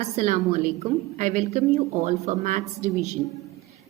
Assalamu alaikum. I welcome you all for maths division.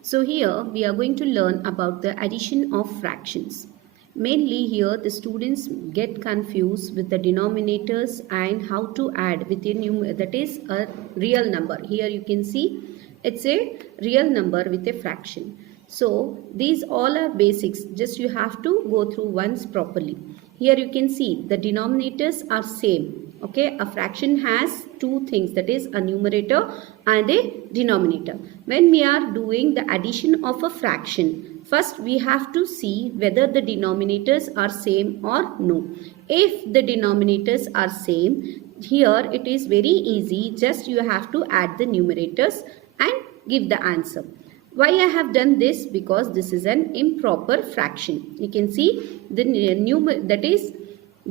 So here we are going to learn about the addition of fractions. Mainly here the students get confused with the denominators and how to add with a that is a real number. Here you can see it's a real number with a fraction. So these all are basics, just you have to go through once properly. Here you can see the denominators are same. Okay, a fraction has two things, that is a numerator and a denominator. When we are doing the addition of a fraction, first we have to see whether the denominators are same or no. If the denominators are same, here it is very easy, just you have to add the numerators and give the answer. Why I have done this? Because this is an improper fraction. You can see the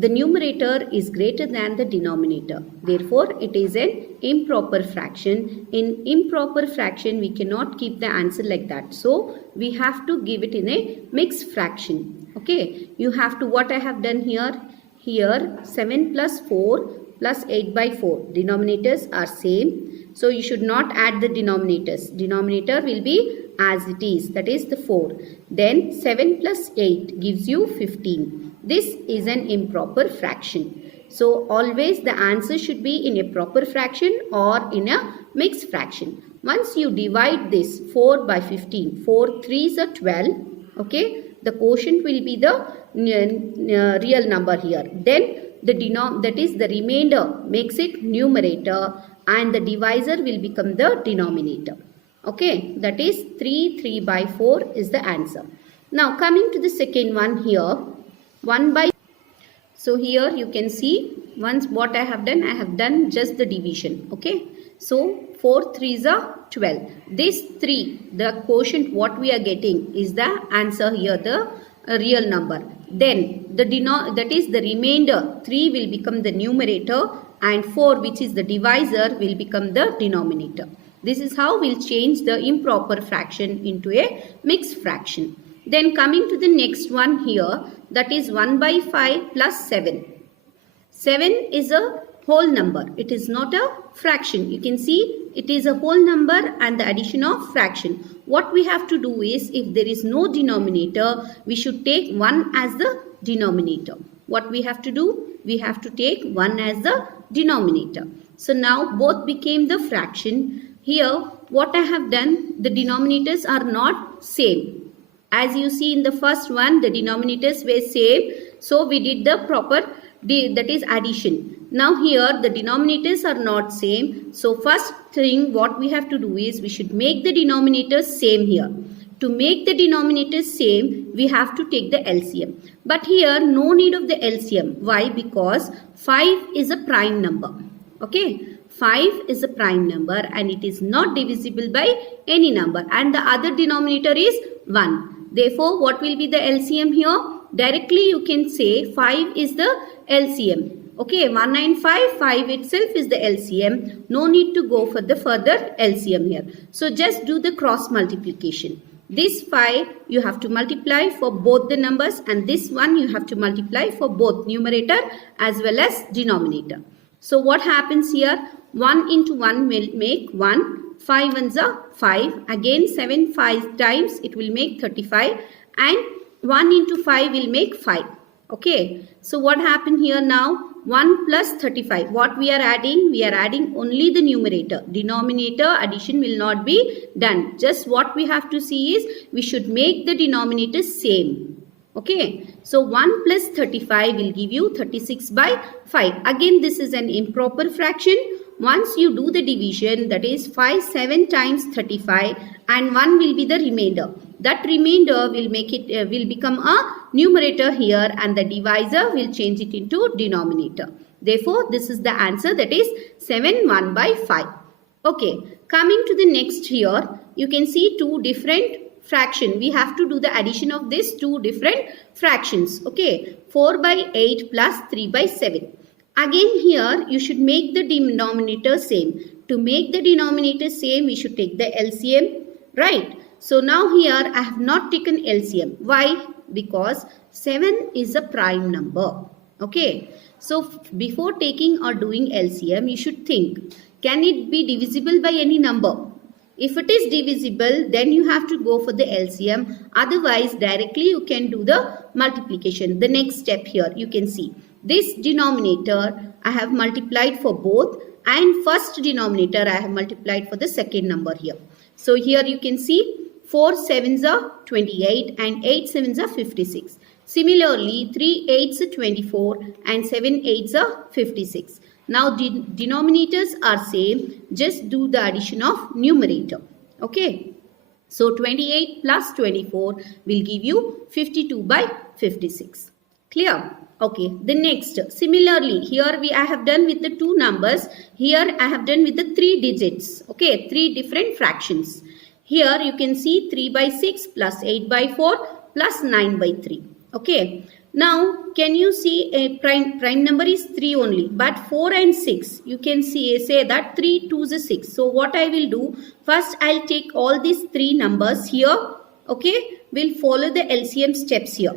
numerator is greater than the denominator. Therefore, it is an improper fraction. In improper fraction, we cannot keep the answer like that. So, we have to give it in a mixed fraction. Okay, you have to, what I have done here, 7 plus 4 plus 8 by 4. Denominators are same. So, you should not add the denominators. Denominator will be as it is, that is the 4. Then 7 plus 8 gives you 15. This is an improper fraction. So always the answer should be in a proper fraction or in a mixed fraction. Once you divide this 4 by 15, 4 3s are 12. Okay, the quotient will be the real number here. Then the that is the remainder makes it numerator and the divisor will become the denominator. Okay, that is 3 by 4 is the answer. Now coming to the second one here. 1 by, so here you can see once what I have done just the division. Okay, so 4 3s are 12. This 3, the quotient what we are getting is the answer here, the real number. Then that is the remainder, 3 will become the numerator and 4, which is the divisor, will become the denominator. This is how we'll change the improper fraction into a mixed fraction. Then coming to the next one here, that is 1 by 5 plus 7. 7 is a whole number. It is not a fraction. You can see it is a whole number and the addition of fraction. What we have to do is, if there is no denominator, we should take 1 as the denominator. What we have to do? We have to take 1 as the denominator. So now both became the fraction. Here what I have done, the denominators are not same. As you see in the first one, the denominators were same. So we did the proper, that is addition. Now here the denominators are not same. So first thing what we have to do is, we should make the denominators same here. To make the denominators same, we have to take the LCM. But here no need of the LCM. Why? Because 5 is a prime number. Okay. 5 is a prime number and it is not divisible by any number. And the other denominator is 1. Therefore, what will be the LCM here? Directly you can say 5 is the LCM. Okay, 1 and 5 itself is the LCM. No need to go for the further LCM here. So just do the cross multiplication. This 5 you have to multiply for both the numbers and this one you have to multiply for both numerator as well as denominator. So what happens here? 1 into 1 will make 1. 5 ones are 5. Again 7 5 times it will make 35 and 1 into 5 will make 5. Okay. So what happened here now? 1 plus 35. What we are adding? We are adding only the numerator. Denominator addition will not be done. Just what we have to see is, we should make the denominator same. Okay. So 1 plus 35 will give you 36 by 5. Again this is an improper fraction. Once you do the division, that is 5 7 times 35 and 1 will be the remainder. That remainder will make it will become a numerator here and the divisor will change it into denominator. Therefore, this is the answer, that is 7 1 by 5. Okay, coming to the next here, you can see two different fraction. We have to do the addition of these two different fractions. Okay, 4 by 8 plus 3 by 7. Again here you should make the denominator same. To make the denominator same, we should take the LCM, right? So now here I have not taken LCM. Why? Because 7 is a prime number. Okay. So before taking or doing LCM, you should think, can it be divisible by any number? If it is divisible, then you have to go for the LCM. Otherwise, directly you can do the multiplication. The next step here, you can see this denominator I have multiplied for both, and first denominator I have multiplied for the second number here. So here you can see 4 sevens are 28 and 8 sevens are 56. Similarly, 3 8s are 24 and 7 8s are 56. Now denominators are same, just do the addition of numerator. Okay. So 28 plus 24 will give you 52 by 56. Clear? Okay. The next, similarly, here I have done with the two numbers. Here I have done with the 3 digits. Okay. 3 different fractions. Here you can see 3 by 6 plus 8 by 4 plus 9 by 3. Okay. Now, can you see a prime number is 3 only, but 4 and 6, you can say that 3 2s is 6. So, what I will do, first I will take all these 3 numbers here, okay, we'll follow the LCM steps here,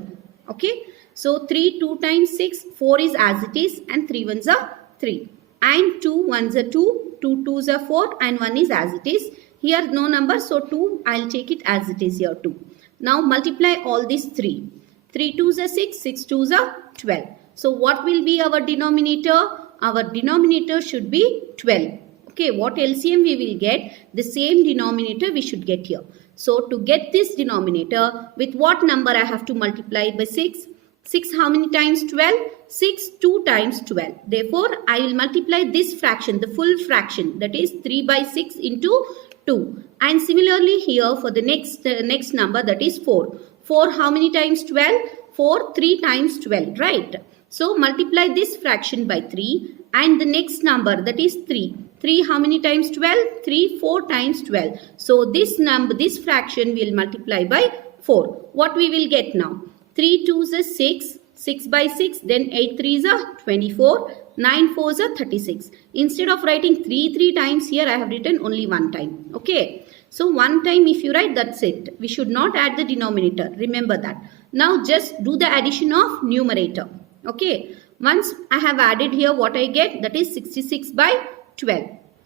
okay. So, 3 2 times 6, 4 is as it is and 3 ones are 3 and 2 ones are 2, 2 2s are 4 and 1 is as it is. Here no number, so 2, I will take it as it is here 2. Now, multiply all these 3. 3 2s are 6, 6 2s are 12. So what will be our denominator? Our denominator should be 12. Okay, what LCM we will get? The same denominator we should get here. So to get this denominator, with what number I have to multiply by 6? 6 how many times 12? 6 2 times 12. Therefore, I will multiply this fraction, the full fraction, that is 3 by 6 into 2. And similarly here for the next number, that is 4. 4 how many times 12? 4 3 times 12, right? So multiply this fraction by 3 and the next number, that is 3. 3 how many times 12? 3 4 times 12. So this fraction will multiply by 4. What we will get now? 3 2s is 6. 6 by 6, then 8 3s are 24. 9 4s are 36. Instead of writing 3 times here, I have written only one time. Okay. So one time if you write, that's it. We should not add the denominator. Remember that. Now just do the addition of numerator. Okay. Once I have added here, what I get, that is 66 by 12.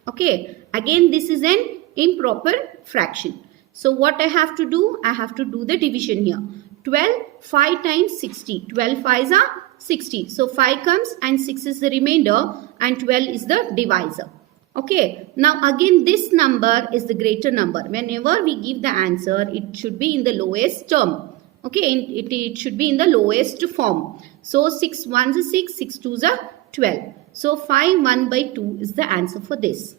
Okay. Again, this is an improper fraction. So what I have to do? I have to do the division here. 12 5 times 60. 12 5s are 60. So 5 comes and 6 is the remainder and 12 is the divisor. Okay, now again this number is the greater number. Whenever we give the answer, it should be in the lowest term. Okay, it should be in the lowest form. So 6 1s are 6, 6 2s are 12. So 5 1 by 2 is the answer for this.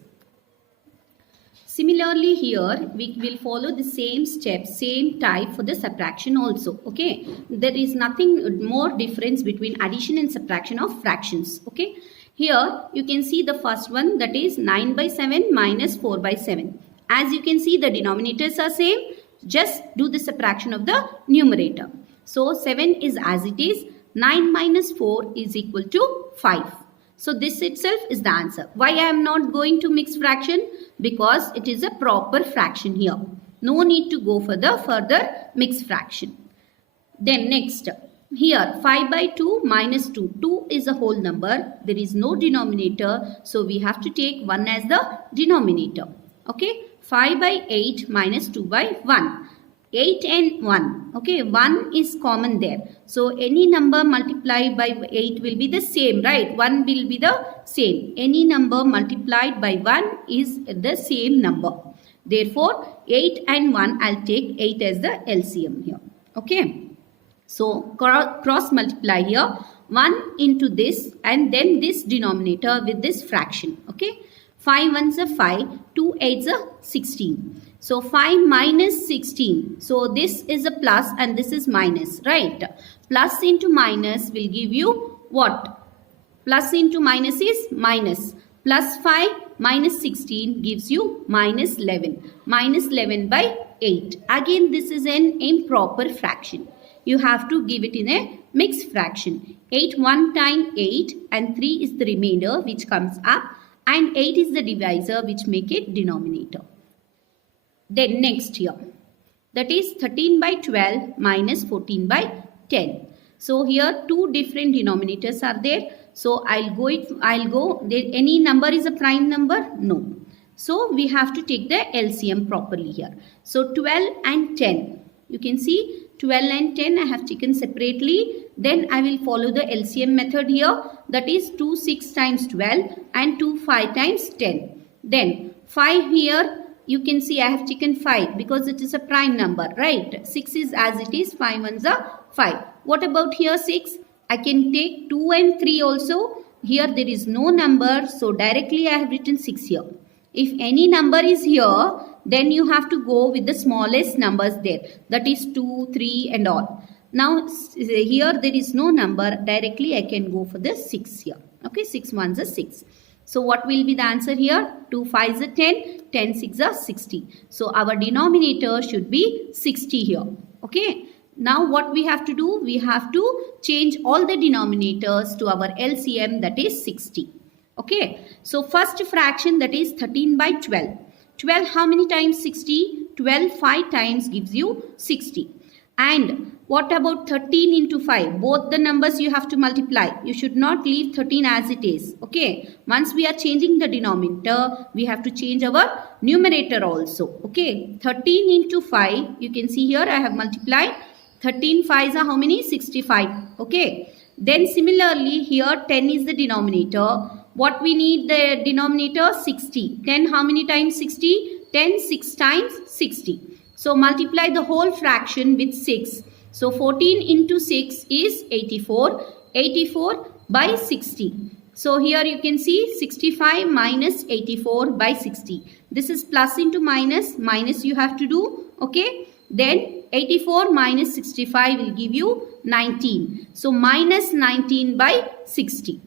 Similarly here, we will follow the same steps, same type for the subtraction also. Okay, there is nothing more difference between addition and subtraction of fractions. Okay. Here you can see the first one, that is 9 by 7 minus 4 by 7. As you can see, the denominators are same. Just do the subtraction of the numerator. So 7 is as it is. 9 minus 4 is equal to 5. So this itself is the answer. Why I am not going to mix fraction? Because it is a proper fraction here. No need to go for the further mixed fraction. Then next. Here 5 by 2 minus 2. 2 is a whole number. There is no denominator. So we have to take 1 as the denominator. Okay. 5 by 8 minus 2 by 1. 8 and 1. Okay. 1 is common there. So any number multiplied by 8 will be the same, right? 1 will be the same. Any number multiplied by 1 is the same number. Therefore 8 and 1, I'll take 8 as the LCM here. Okay. So cross multiply here, 1 into this and then this denominator with this fraction. Okay. 5 1s are 5, 2 8s are 16. So 5 minus 16. So this is a plus and this is minus, right? Plus into minus will give you what? Plus into minus is minus. Plus 5 minus 16 gives you minus 11. Minus 11 by 8. Again, this is an improper fraction. You have to give it in a mixed fraction. 8 1 time 8 and 3 is the remainder which comes up and 8 is the divisor which make it denominator. Then next here, that is 13 by 12 minus 14 by 10. So here two different denominators are there. So I'll go, any number is a prime number? No. So we have to take the LCM properly here. So 12 and 10. You can see 12 and 10 I have taken separately. Then I will follow the LCM method here. That is 2 6 times 12 and 2 5 times 10. Then 5 here, you can see I have taken 5 because it is a prime number, right? 6 is as it is, 5 ones are 5. What about here 6? I can take 2 and 3 also. Here there is no number, so directly I have written 6 here. If any number is here, then you have to go with the smallest numbers there. That is 2, 3 and all. Now here there is no number. Directly I can go for the 6 here. Okay, 6 ones are 6. So what will be the answer here? 2 5s are 10, 10 6 are 60. So our denominator should be 60 here. Okay. Now what we have to do? We have to change all the denominators to our LCM, that is 60. Okay. So first fraction, that is 13 by 12. 12 how many times 60? 12 5 times gives you 60. And what about 13 into 5? Both the numbers you have to multiply. You should not leave 13 as it is. Okay. Once we are changing the denominator, we have to change our numerator also. Okay. 13 into 5. You can see here I have multiplied. 13 5s are how many? 65. Okay. Then similarly here 10 is the denominator. What we need the denominator? 60. 10 how many times 60? 10 6 times 60. So multiply the whole fraction with 6. So 14 into 6 is 84. 84 by 60. So here you can see 65 minus 84 by 60. This is plus into minus. Minus you have to do. Okay. Then 84 minus 65 will give you 19. So minus 19 by 60.